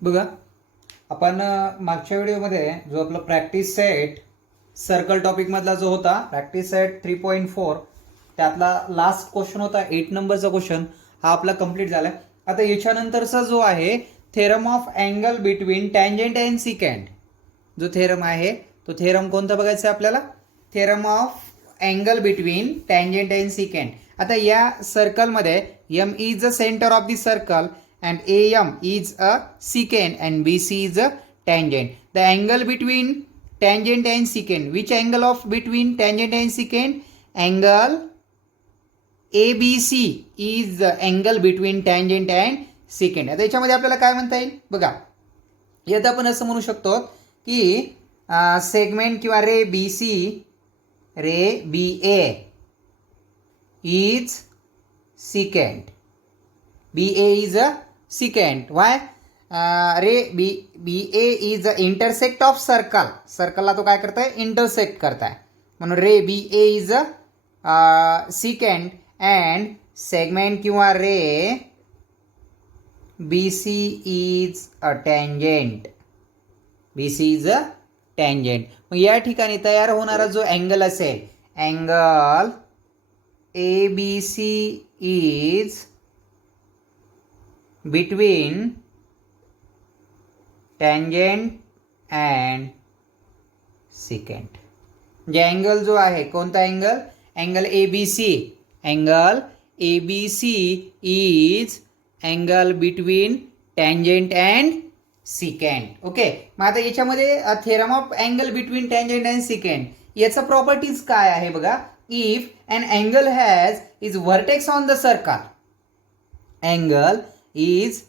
बघा, आपण मागच्या व्हिडिओमध्ये जो आपला प्रॅक्टिस सेट सर्कल टॉपिकमधला जो होता प्रॅक्टिस सेट 3.4 त्यातला लास्ट क्वेश्चन होता 8 नंबरचा क्वेश्चन हा आपला कंप्लीट झाला. आता याच्यानंतरचा जो आहे theorem of angle between tangent and secant जो थेरम आहे तो थेरम कोणता बघायचा आहे आपल्याला? Theorem of angle between tangent and secant. आता या सर्कलमध्ये M is the centre of the circle and AM is a secant and BC is a tangent. The angle between tangent and secant. Which angle of between tangent and secant? Angle ABC is the angle between tangent and secant. आता याच्यामध्ये आपल्याला काय म्हणता येईल बघा, यात आपण असं म्हणू शकतो की सेगमेंट किंवा रे BC ray BA is secant. BA is a secant. Why? Ray BA is the intersect of circle. सर्कलला तो काय करताय? इंटरसेक्ट करताय. म्हणून रे BA is a secant and segment किंवा रे BC is a tangent. BC is a tangent. मग या ठिकाणी तयार होणारा जो अँगल असेल, angle ABC is between tangent and secant. म्हणजे अँगल जो आहे कोणता angle? Angle ABC. Angle ABC is angle between tangent and secant. Okay, मग आता याच्यामध्ये theorem of angle between tangent and secant याचा प्रॉपर्टीज काय आहे बघा. If an angle has is vertex on the circle, angle is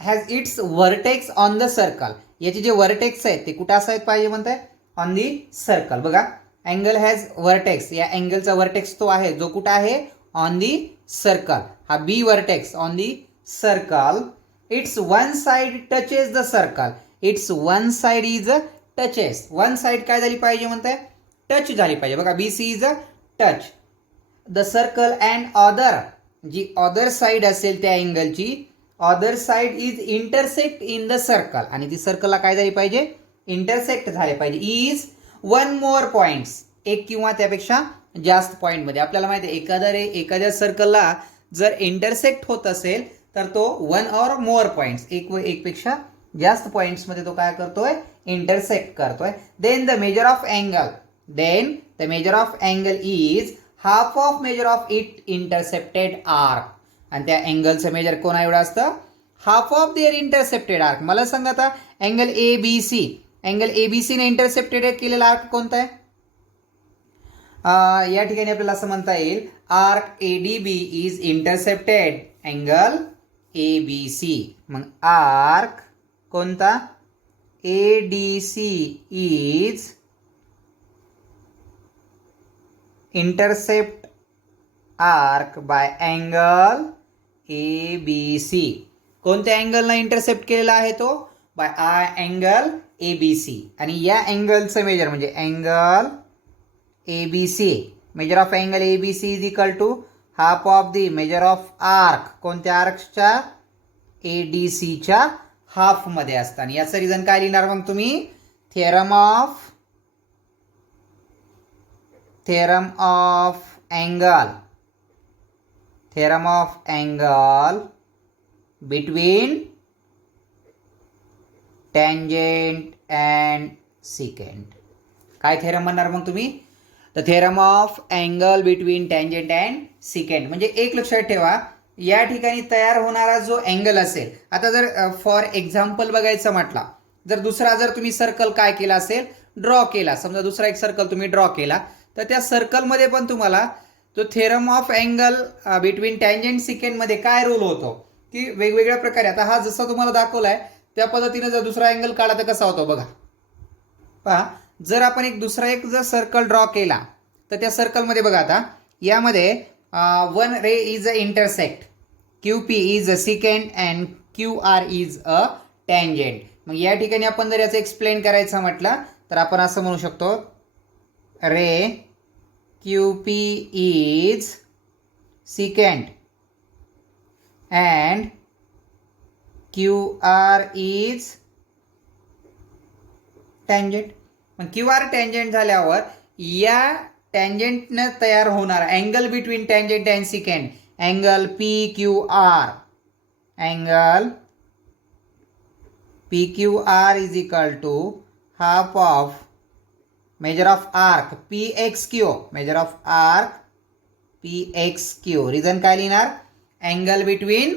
has its vertex on the circle. याचे जे vertex आहेत ते कुठे असायला पाहिजे म्हणताय? On the circle. बघा, अँगल हॅज वर्टेक्स, या अँगलचा वर्टेक्स तो आहे जो कुठे आहे? On the circle. हा B vertex on the circle. It's one side touches the circle. It's one side is a touches. One side काय झाली पाहिजे म्हणताय? टच झाली पाहिजे. बघा, BC is a touch the circle and other, जी other side असेल त्या अँगलची, other side is intersect in the circle, आणि ती सर्कलला काय झाली पाहिजे? इंटरसेक्ट झाले पाहिजे. इज वन मोर पॉइंट्स, एक किंवा त्यापेक्षा जास्त पॉइंटमध्ये. आपल्याला माहिती आहे एखाद्या सर्कलला जर इंटरसेक्ट होत असेल तर तो वन ऑर मोर पॉइंट्स, एक व एकपेक्षा जास्त पॉइंट्समध्ये तो काय करतोय? इंटरसेक्ट करतोय. Then the measure of angle is half of measure of it intercepted arc. आणि त्या अँगलचं मेजर कोणा एवढं असतं? Half of there intercepted arc. मला सांगा आता, अँगल ABC, अँगल ABC ने इंटरसेप्टेड केलेला आर्क कोणता आहे? या ठिकाणी आपल्याला असं म्हणता येईल, arc ADB is intercepted angle ABC. मग आर्क कोणता? ADC इज intercept arc by angle ABC. कोणत्या अँगलला इंटरसेप्ट केलेला आहे तो? By angle ABC. आणि या अँगलचं मेजर म्हणजे angle ABC, measure of angle ABC is equal to half of the measure of arc. कोणत्या आर्कच्या? ADCच्या हाफमध्ये असतं. आणि याचं रिझन काय लिहिणार मग तुम्ही? Theorem of angle between tangent and secant. काय थेरम म्हणणार मग तुम्ही? तर theorem of angle between tangent and secant. म्हणजे एक लक्षात ठेवा, या ठिकाणी तयार होणारा जो अँगल असेल, आता जर फॉर एक्झाम्पल बघायचं म्हटला, जर दुसरा जर तुम्ही सर्कल काय केला असेल? ड्रॉ केला. समजा दुसरा एक सर्कल तुम्ही ड्रॉ केला, तर त्या सर्कलमध्ये पण तुम्हाला तो theorem of angle between tangent सिकँडमध्ये काय रूल होतो की वेगवेगळ्या प्रकारे, आता हा जसा तुम्हाला दाखवलाय त्या पद्धतीने जर दुसरा अँगल काढला तर कसा होतो बघा. पहा, जर आपण दुसरा एक जर सर्कल ड्रॉ केला तर त्या सर्कलमध्ये बघा, आता यामध्ये one ray is a intersect, QP is a secant and QR is a tangent. मग या ठिकाणी आपण जर याचं एक्सप्लेन करायचं म्हटलं तर आपण असं म्हणू शकतो, ray QP is secant and Q R is tangent. मग क्यू आर टँजेंट झाल्यावर या टँजेंटनं तयार होणार angle between tangent and secant, angle P Q R, angle P Q R is equal to half of measure of arc P X Q, measure of arc P X Q. Reason काय लिहिणार? Angle between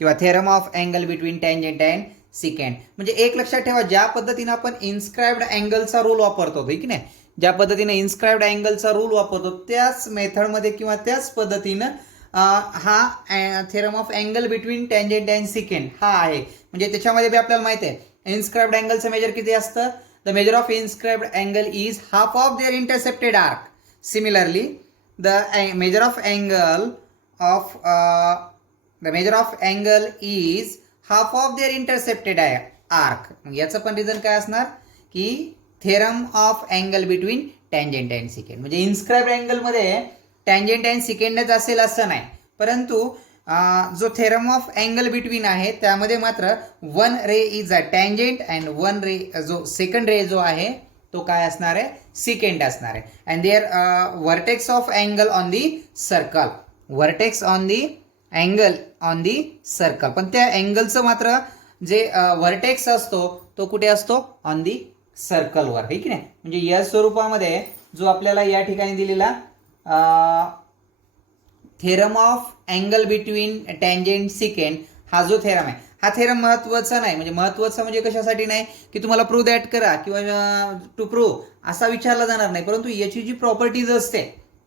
किंवा theorem of angle between tangent and secant. म्हणजे एक लक्षात ठेवा, ज्या पद्धतीने आपण इन्स्क्राइब्ड अँगलचा रूल वापरतो की नाही, ज्या पद्धतीने इन्स्क्राइब्ड अँगलचा रूल वापरतो त्याच मेथडमध्ये किंवा त्याच पद्धतीनं हा theorem of angle between tangent and secant हा आहे. म्हणजे त्याच्यामध्ये बी आपल्याला माहिती आहे इन्स्क्राइब्ड अँगलचं मेजर किती असतं? The measure of inscribed angle is half of there intercepted arc. Similarly the measure of angle is half of their intercepted arc. याचं पण रिझन काय असणार की theorem of angle between tangent and secant. म्हणजे inscribed अँगलमध्ये tangent and सिकेंडच असेल असं नाही, परंतु जो थेरम ऑफ अँगल बिटवीन आहे त्यामध्ये मात्र one ray is a tangent and one ray जो सेकंड रे जो आहे तो काय असणार आहे? सिकेंड असणार आहे. And there vertex of angle on the circle, vertex on the angle on the circle. पण त्या अँगलचं मात्र जे व्हर्टेक्स असतो तो कुठे असतो? ऑन दी सर्कलवर, आहे की नाही. म्हणजे या स्वरूपामध्ये जो आपल्याला या ठिकाणी दिलेला theorem of angle between tangent secant हा जो थेरम आहे हा थेरम महत्वाचा नाही. म्हणजे महत्वाचा म्हणजे कशासाठी नाही की तुम्हाला प्रूव्ह दॅट करा किंवा टू प्रूव्ह असा विचारला जाणार नाही, परंतु याची जी प्रॉपर्टीज असते,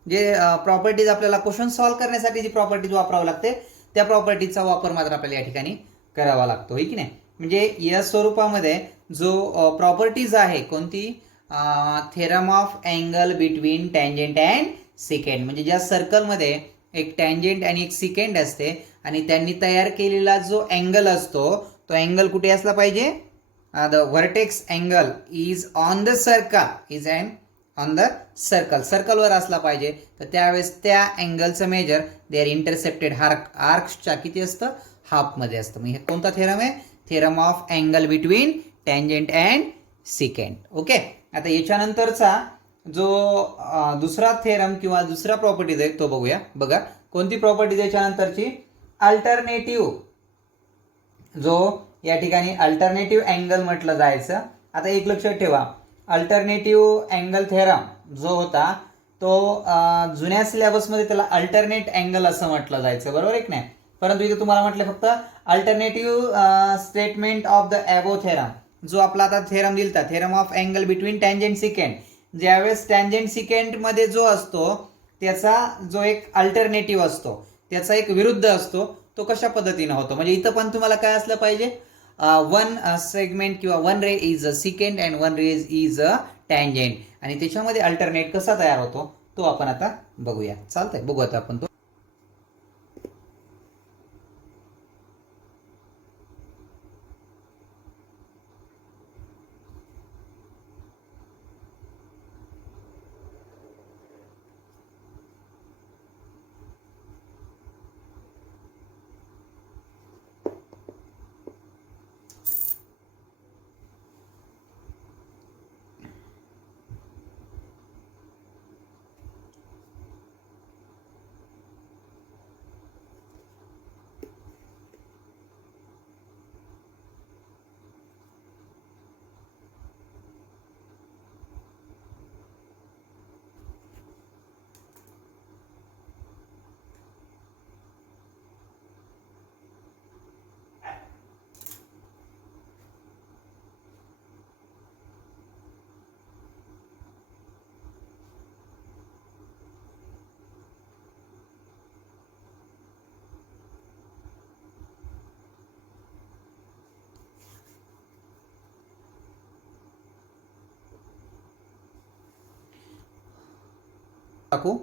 जे प्रॉपर्टीज आपल्याला क्वेश्चन सॉल्व्ह करण्यासाठी जी प्रॉपर्टीज वापरावं लागते त्या प्रॉपर्टीजचा वापर मात्र आपल्याला या ठिकाणी करावा लागतो, आहे की नाही. म्हणजे या स्वरूपामध्ये जो प्रॉपर्टीज आहे कोणती? Theorem of angle between tangent and secant. म्हणजे ज्या सर्कलमध्ये एक टँजेंट आणि एक सिकेंड असते आणि त्यांनी तयार केलेला जो अँगल असतो तो अँगल कुठे असला पाहिजे? The vertex angle is on the circle, is on the circle, सर्कलवर असला पाहिजे. तर त्यावेळेस त्या अँगलचं मेजर देअर इंटरसेप्टेड आर्क्सच्या किती असतं? हाफमध्ये असतं. मग हे कोणता थेरम आहे? Theorem of angle between tangent and secant. Okay. आता याच्यानंतरचा जो दुसरा थेरम किंवा दुसरा प्रॉपर्टीज आहे तो बघूया. बघा कोणती प्रॉपर्टीज याच्यानंतरची? अल्टरनेटिव्ह, जो या ठिकाणी अल्टरनेटिव्ह अँगल म्हटलं जायचं. आता एक लक्षात ठेवा, अल्टरनेटिव्ह अँगल थेरम जो होता तो जुन्या सिलेबसमध्ये त्याला अल्टरनेट अँगल असं म्हटलं जायचं, बरोबर आहे की नाही. परंतु इथे तुम्हाला म्हटलं फक्त alternative statement of the above theorem. जो आपला आता थेरम दिलता theorem of angle between tangent secant, ज्यावेळेस टँजेंट सिकेंड मध्ये जो असतो त्याचा जो एक अल्टरनेटिव्ह असतो, त्याचा एक विरुद्ध असतो, तो कशा पद्धतीने होतो. म्हणजे इथं पण तुम्हाला काय असलं पाहिजे? वन सेगमेंट किंवा one ray is a secant and one ray is a tangent. आणि त्याच्यामध्ये अल्टरनेट कसा तयार होतो तो आपण आता बघूया. चालतंय, बघू आता आपण तो. टाकू.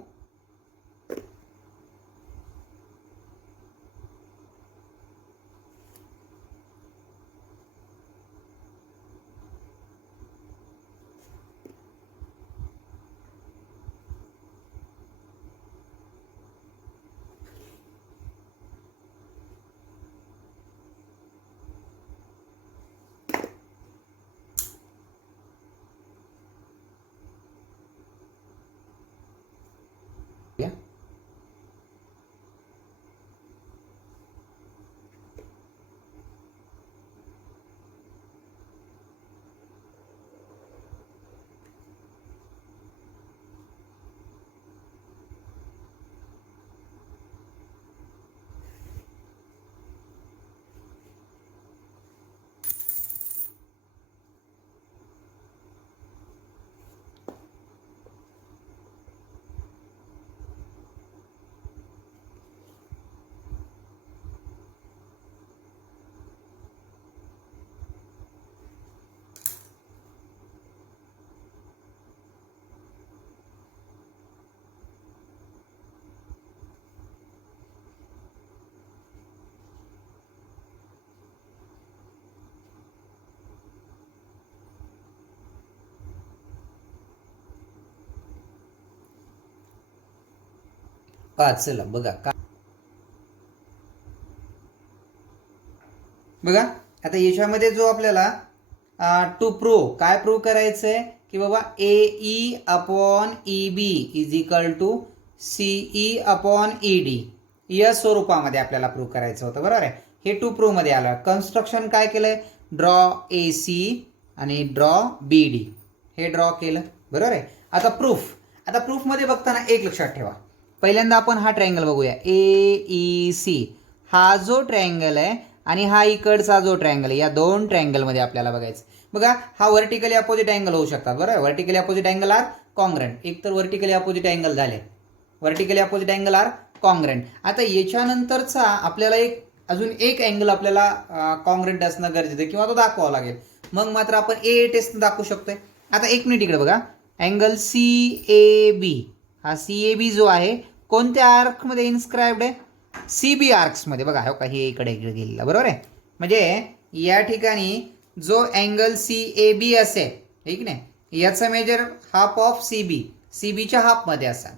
चला बघा बघा आता याच्यामध्ये जो आपल्याला टू प्रूव्ह काय प्रूव्ह करायचं आहे की बाबा A E upon E B is equal to C E upon E D या स्वरूपामध्ये आपल्याला प्रूव्ह करायचं होतं, बरोबर आहे. हे टू प्रूव्ह मध्ये आलं. कन्स्ट्रक्शन काय केलंय, ड्रॉ ए सी आणि ड्रॉ बी डी हे ड्रॉ केलं, बरोबर आहे. आता प्रूफमध्ये बघताना एक लक्षात ठेवा. पहिल्यांदा आपण हा ट्रायंगल बघूया, ए ई सी हा जो ट्रायंगल आहे आणि हा इकडचा जो ट्रायंगल आहे, या दोन ट्रायंगलमध्ये आपल्याला बघायचं. बघा हा व्हर्टिकली अपोजिट अँगल होऊ शकतात, बरोबर आहे. Vertically opposite angle are congruent. एक तर व्हर्टिकली अपोजिट अँगल झाले, vertically opposite angle are congruent. आता याच्यानंतरचा आपल्याला अजून एक अँगल आपल्याला कॉन्ग्रंट असणं गरजेचं आहे किंवा तो दाखवावा लागेल. मग मात्र आपण ए टेस्ट दाखवू शकतोय. आता एक मिनिट इकडे बघा, अँगल सी ए बी, हा सी ए बी जो आहे कोणत्या आर्कमध्ये इन्स्क्राईब्ड आहे, सी बी आर्क्समध्ये. बघा हो का, हे इकडे गेलेला, बरोबर आहे. म्हणजे या ठिकाणी जो अँगल सी ए बी असेल, ठीक नाही, याचा major half of C B, C बीच्या हाफमध्ये असा.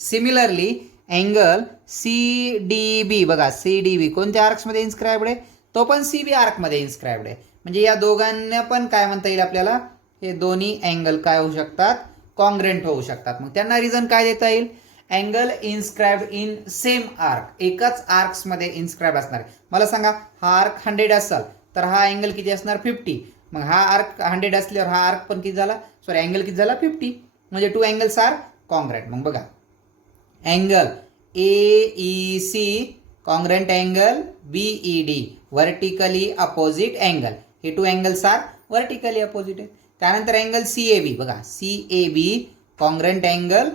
Similarly angle C D B, बघा सी डी बी कोणत्या आर्क्समध्ये इन्स्क्राईब्ड आहे, तो पण सी बी आर्कमध्ये इन्स्क्राईब्ड आहे. म्हणजे या दोघांना पण काय म्हणता येईल आपल्याला, हे दोन्ही अँगल काय होऊ शकतात, कॉन्ग्रंट होऊ शकतात. मग त्यांना रिझन काय देता येईल, angle inscribed in same arc, एकाच आर्क्समध्ये इन्स्क्राईब असणार. मला सांगा, हा आर्क 100 असेल तर हा अँगल किती असणार, 50. मग हा आर्क 100 असल्यावर हा आर्क पण किती झाला, सॉरी अँगल किती झाला, 50. म्हणजे टू अँगल्स आर कॉन्ग्रंट. मग बघा angle A E C congruent angle B E D vertically opposite angle, हे two angles are vertically opposite आहे. त्यानंतर अँगल सी ए बी, बघा C A B congruent angle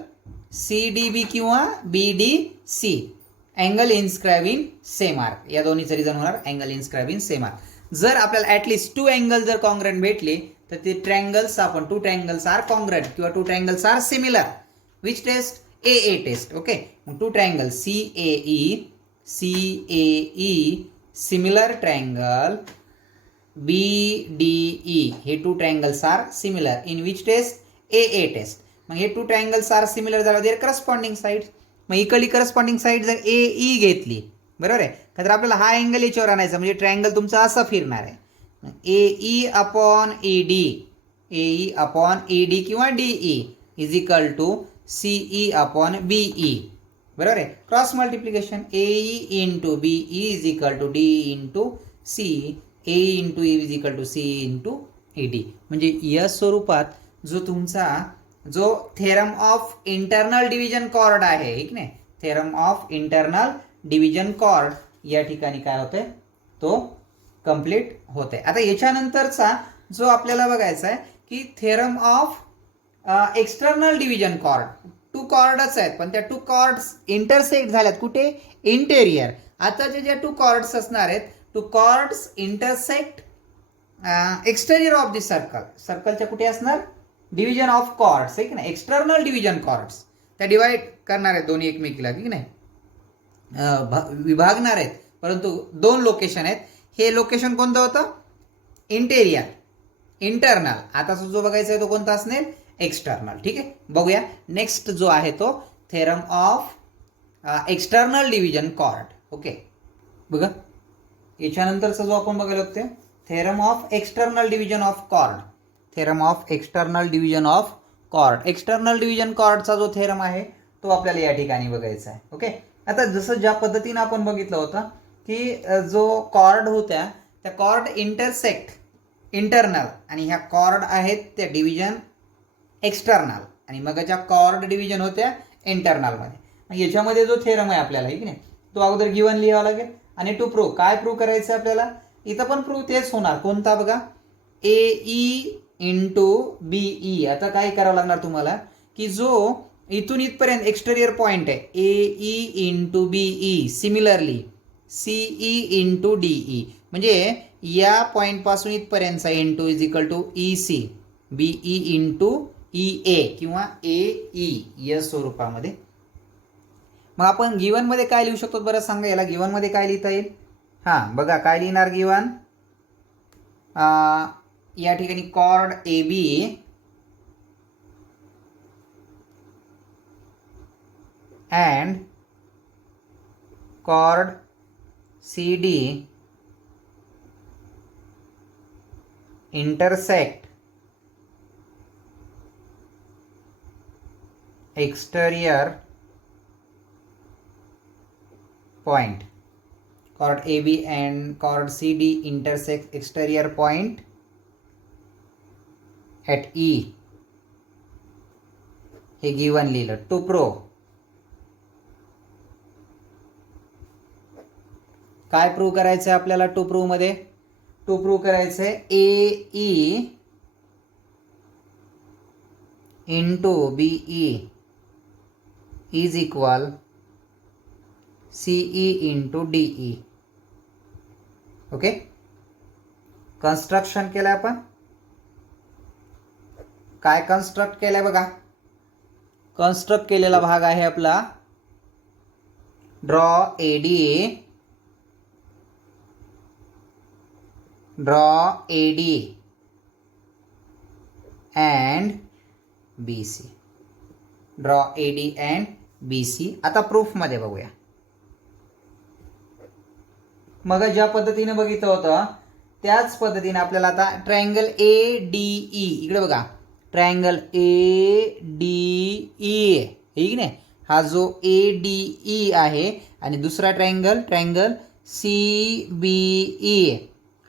C D B किंवा B D C, angle inscribe in same arc. या दोन्हीचं reason होणार angle inscribe in same arc. जर आपल्याला at least two angle जर कॉन्ग्रंट भेटले तर ते ट्रँगल्स आपण टू ट्रँगल्स आर कॉन्ग्रंट किंवा two triangles are similar. Which test, A test. Okay, मग two triangle C A E similar triangle B D E, हे two triangles are similar in which test, A test. मग हे two triangles are similar झालं their corresponding side. मग इकडली corresponding side जर ए E घेतली, बरोबर आहे, तर आपल्याला हा अँगल याच्यावर आणायचा, म्हणजे ट्रँगल तुमचा असा फिरणार आहे. A E upon E D, A E upon E D किंवा D E is equal to C E upon B E, बरोबर आहे. Cross multiplication, A E into B E is equal to D into C, A into E is equal to C into A D. म्हणजे या स्वरूपात जो तुमचा जो theorem of internal division chord आहे, ठीक नाही, theorem of internal division chord या ठिकाणी काय होतंय, तो कंप्लीट होतंय. आता याच्यानंतरचा जो आपल्याला बघायचा आहे की theorem of external division chord. Two chords आहेत पण त्या टू कॉर्ड्स इंटरसेक्ट झाल्यात कुठे, इंटेरियर. आता ज्या टू कॉर्ड्स असणार आहेत, two chords intersect exterior of the circle, सर्कलच्या कुठे असणार, डिव्हिजन ऑफ कॉर्ड्स, आहे की नाही, एक्सटर्नल डिव्हिजन कॉर्ड्स, त्या डिवाइड करणार आहेत दोन्ही एकमेकीला, ठीक नाही, विभागणार आहेत. परंतु दोन लोकेशन आहेत. हे लोकेशन कोणतं होतं, इंटेरियर, इंटरनल. आता जो बघायचा आहे तो कोणता असणार, एक्सटर्नल. ठीक आहे, बघूया नेक्स्ट जो आहे तो theorem of external division chord. Okay, बघा याच्यानंतरचा जो आपण बघायला बघतोय theorem of external division of chord, theorem of external division of chord. External division कॉर्डचा जो थेरम आहे तो आपल्याला या ठिकाणी बघायचा आहे. ओके, आता जसं ज्या पद्धतीनं आपण बघितलं होतं की जो कॉर्ड होत्या त्या कॉर्ड इंटरसेक्ट इंटरनल आणि ह्या कॉर्ड आहेत त्या डिव्हिजन एक्सटर्नल आणि मग ज्या कॉर्ड डिव्हिजन होत्या इंटरनलमध्ये. मग याच्यामध्ये जो थेरम आहे आपल्याला, की नाही, तो अगोदर गिवन लिहावा लागेल. आणि टू प्रूव्ह, काय प्रूव्ह करायचं आहे आपल्याला, इथं पण प्रूव्ह तेच होणार. कोणता बघा, ए ई इंटू बी ई. आता काय करावं लागणार तुम्हाला की जो इथून इथपर्यंत एक्सटेरियर पॉईंट आहे, A E into B E, similarly C E into D E, म्हणजे या पॉईंट पासून इथपर्यंतचा into is equal to E C, B E into E A किंवा ए ई या स्वरूपामध्ये. मग आपण गिवन मध्ये काय लिहू शकतो बरं सांगा, याला गिवन मध्ये काय लिहिता येईल. हां बघा काय लिहिणार गिवन, या ठिकाणी chord A B and chord CD intersect exterior point. Chord AB and chord CD intersect exterior point at E. हे गिवन लिहिलं. टू प्रो काय प्रूव्ह करायचं आहे आपल्याला? टू प्रूव्ह मध्ये टू प्रूव्ह करायचं आहे AE into BE is equal CE into DE. Okay, construction केलं आपण. काय कन्स्ट्रक्ट केलंय बघा. कन्स्ट्रक्ट केलेला भाग आहे आपला draw AD, draw AD and BC. Draw AD and BC. आता प्रूफ मध्ये बघूया. मग ज्या पद्धतीने बघितलं होतं त्याच पद्धतीने आपल्याला आता ट्रायंगल ADE, इकडे बघा, ट्रायंगल ADE ठीक नाही, हा जो ADE आहे आणि दुसरा ट्रायंगल CBE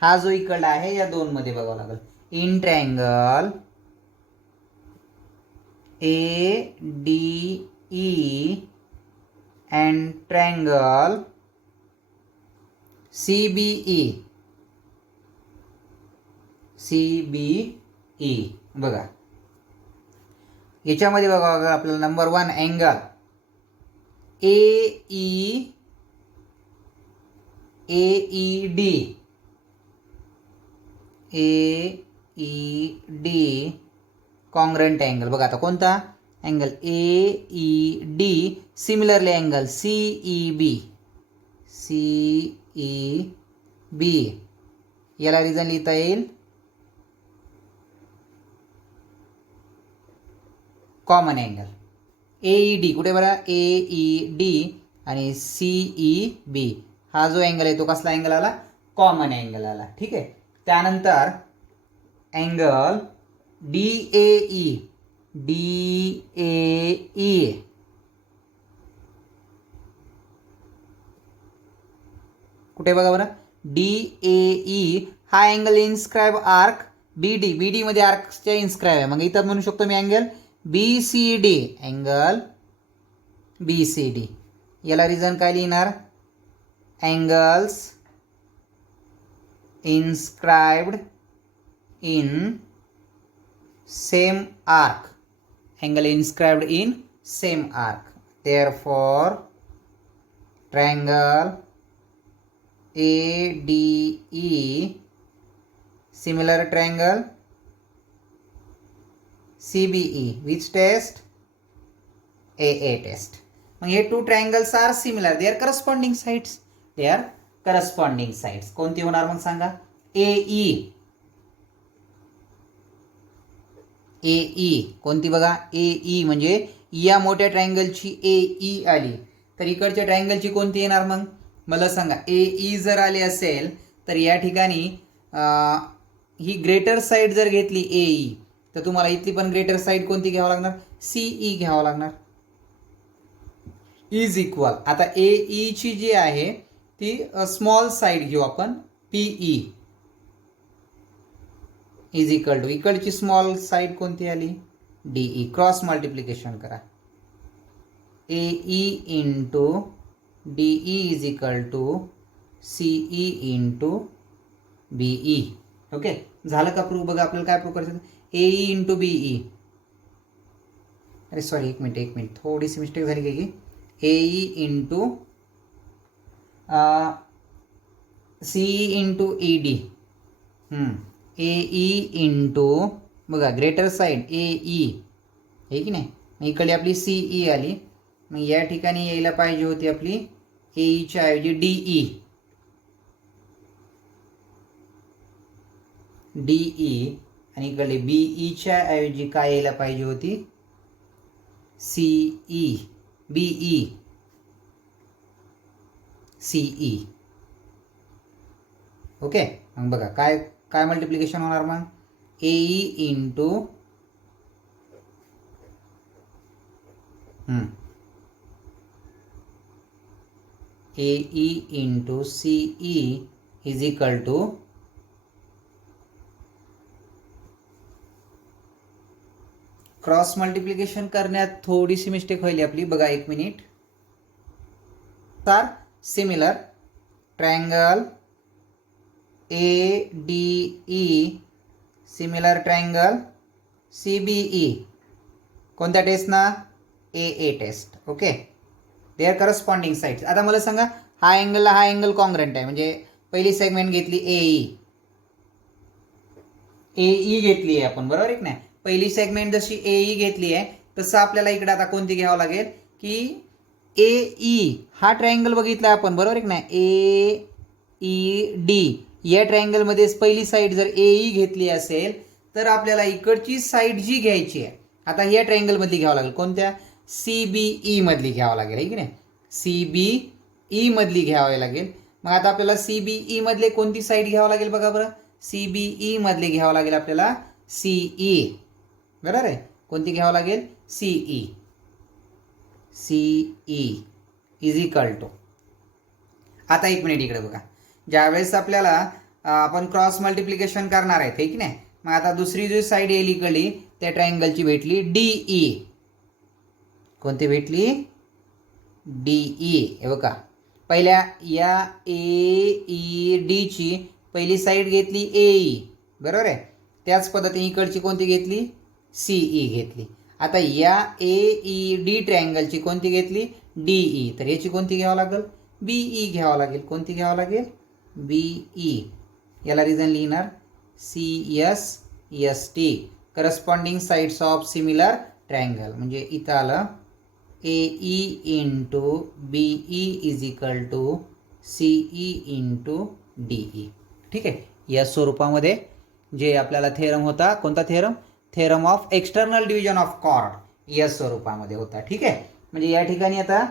हा जो इकडला आहे, या दोन मध्ये बघावं लागेल. In triangle ADE and triangle CBE बघा, याच्यामध्ये बघा आपल्याला number 1 angle AED congruent angle. बघा आता कोणता angle AED. Similarly angle CEB याला रिझन लिहिता येईल कॉमन अँगल. AED कुठे बघा, AED आणि CEB हा जो अँगल आहे तो कसला अँगल आला? कॉमन अँगल आला. ठीक आहे. त्यानंतर अँगल DAE कुठे बघा बरं, DAE हा अँगल इन्स्क्राईब आर्क BD मध्ये आर्कच्या इन्स्क्राईब आहे. मग इथं म्हणू शकतो मी अँगल BCD, अँगल BCD. याला रिझन काय लिहिणार? Angles inscribed in same arc. Angle inscribed in same arc. Therefore triangle ADE similar triangle CBE. Which test? AA test. मग हे two triangles are similar, they are corresponding sides. They are corresponding sides. कोणती होणार मग सांगा? AE कोणती बघा? AE म्हणजे या मोठ्या ट्रायंगलची AE आली, तर इकडच्या ट्रायंगलची कोणती येणार मग मला सांगा? AE जर आली असेल तर या ठिकाणी ही ग्रेटर साईड जर घेतली AE, तर तुम्हाला इथली पण ग्रेटर साईड कोणती घ्यावं लागणार? CE घ्यावं लागणार. इज इक्वल, आता AE ची जी आहे ती स्मॉल साईड घेऊ आपण, PE इज इक्वल टू, इकडची स्मॉल साईड कोणती आली? DE. क्रॉस मल्टिप्लिकेशन करा. AE into DE is equal to CE into BE. Okay, झालं का प्रूफ? बघा आपल्याला काय प्रूफ करायचं? AE into BE. अरे सॉरी, एक मिनिट थोडीशी मिस्टेक झाली काय की? AE into CE into ED. AE into बघा ग्रेटर साईड AE हे की नाही, मग इकडे आपली CE आली. मग या ठिकाणी यायला पाहिजे होती आपली AE च्या ऐवजी DE आणि इकडे BE च्या ऐवजी काय यायला पाहिजे होती? BE. CE. ओके, मग बघा काय काय मल्टिप्लिकेशन होणार मग AE into AE into CE is equal to cross multiplication करण्यात थोडीशी मिस्टेक होईल आपली. बघा एक मिनिट. तर similar triangle ADE similar triangle CBE कोणत्या टेस्ट ना AA test. Okay, their corresponding sides. आता मला सांगा हा अँगलला हा अँगल कॉन्ग्रंट आहे, म्हणजे पहिली सेगमेंट घेतली AE घेतली आहे आपण, बरोबर आहे की नाही. पहिली सेगमेंट जशी AE घेतली आहे तसं आपल्याला इकडे आता कोणती घ्यावं लागेल की AE हा ट्रायंगल बघितला आपण, बरोबर आहे की नाही. AED या ट्रायंगलमध्ये पहिली साईड जर AE घेतली असेल तर आपल्याला इकडची साईड जी घ्यायची आहे आता या ट्रायंगलमधली घ्यावं लागेल. कोणत्या CBE मधली घ्यावं लागेल, आहे की नाही. CBE मधली घ्यावी लागेल. मग आता आपल्याला CBE मधले कोणती साईड घ्यावं लागेल बघा बरं. CBE मधले घ्यावं लागेल आपल्याला CE, बरोबर आहे. कोणती घ्यावं लागेल CE. CE is equal to. आता एक मिनिट इकडे बघा. ज्यावेळेस आपल्याला आपण क्रॉस मल्टिप्लिकेशन करणार आहे, ठीक नाही. मग आता दुसरी जी साईड येईल इकडली त्या ट्रायंगलची भेटली DE. कोणती भेटली DE. हे बघा पहिल्या या AED ची पहिली साईड घेतली AE, बरोबर आहे. त्याच पद्धतीने इकडची कोणती घेतली CE घेतली. आता या AED ट्रायंगलची कोणती घेतली DE, तर याची कोणती घ्यावं लागेल BE घ्यावं लागेल. कोणती घ्यावं लागेल BE. याला रिझन लिहिणार CSST corresponding sides of similar triangle. म्हणजे इथं आलं AE into BE is equal to CE into DE. ठीक आहे. या स्वरूपामध्ये जे आपल्याला थेरम होता, कोणता theorem, theorem of external division of chord, या स्वरूपामध्ये होता. ठीक आहे. म्हणजे या ठिकाणी आता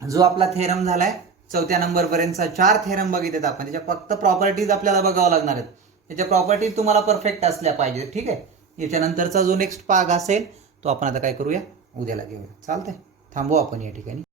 जो आपला थेरम झालाय 4थ्या नंबरपर्यंतचा 4 थेरम बघितलेत आपण. त्याच्या फक्त प्रॉपर्टीज आपल्याला बघावं लागणार आहेत. त्याच्या प्रॉपर्टीज तुम्हाला परफेक्ट असल्या पाहिजे. ठीक आहे. याच्यानंतरचा जो नेक्स्ट भाग असेल तो आपण आता काय करूया उद्याला घेऊया. चालतंय, थांबू आपण या ठिकाणी.